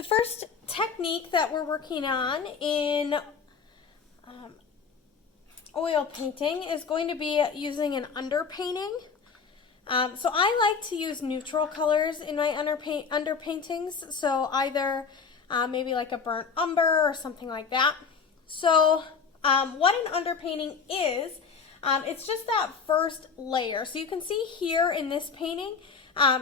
The first technique that we're working on in oil painting is going to be using an underpainting. So I like to use neutral colors in my underpaintings, so either maybe like a burnt umber or something like that. So what an underpainting is, it's just that first layer. So you can see here in this painting,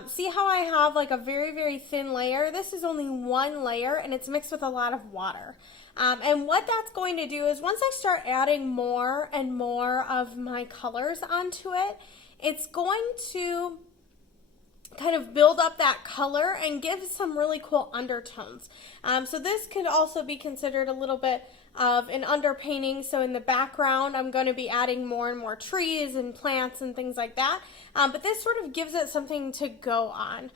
see how I have like a very, very thin layer? This is only one layer and it's mixed with a lot of water. And what that's going to do is once I start adding more and more of my colors onto it, it's going to kind of build up that color and give some really cool undertones. So this could also be considered a little bit of an underpainting. So in the background, I'm going to be adding more and more trees and plants and things like that. But this sort of gives it something to go on.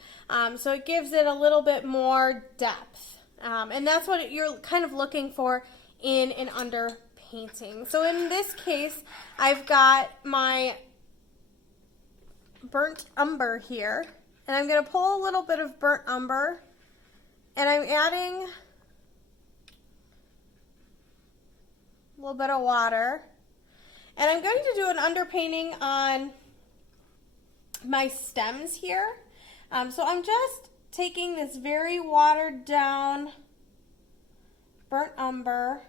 So it gives it a little bit more depth. And that's what you're kind of looking for in an underpainting. So in this case, I've got my burnt umber here, and I'm going to pull a little bit of burnt umber, and I'm adding a little bit of water, and I'm going to do an underpainting on my stems here. So I'm just taking this very watered down burnt umber,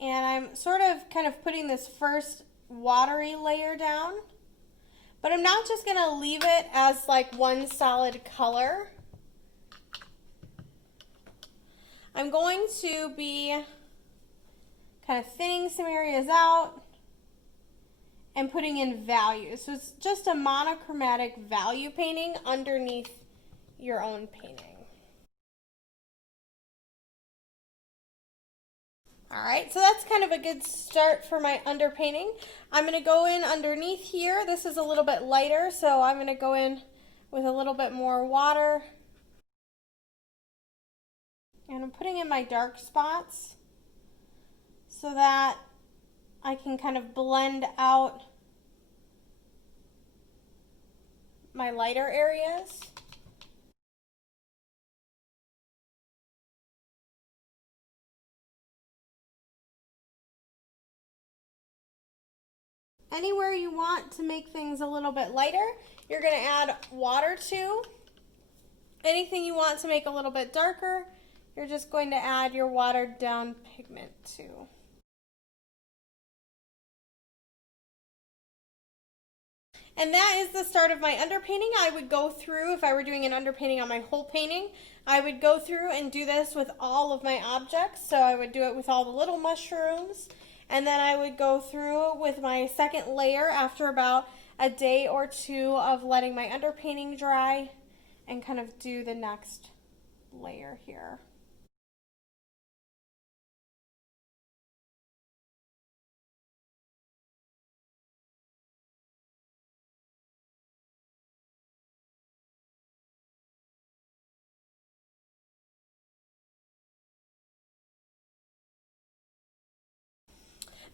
and I'm sort of kind of putting this first watery layer down, but I'm not just going to leave it as like one solid color. I'm going to be kind of thinning some areas out and putting in values. So it's just a monochromatic value painting underneath your own painting. Alright, so that's kind of a good start for my underpainting. I'm going to go in underneath here. This is a little bit lighter, so I'm going to go in with a little bit more water. And I'm putting in my dark spots so that I can kind of blend out my lighter areas. Anywhere you want to make things a little bit lighter, you're going to add water to. Anything you want to make a little bit darker, you're just going to add your watered down pigment to. And that is the start of my underpainting. I would go through, if I were doing an underpainting on my whole painting, I would go through and do this with all of my objects. So I would do it with all the little mushrooms, and then I would go through with my second layer after about a day or two of letting my underpainting dry and kind of do the next layer here.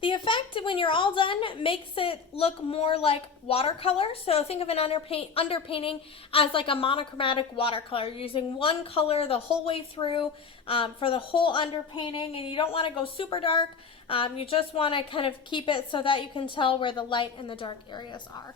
The effect, when you're all done, makes it look more like watercolor. So think of an underpainting as like a monochromatic watercolor, using one color the whole way through for the whole underpainting. And you don't want to go super dark. You just want to kind of keep it so that you can tell where the light and the dark areas are.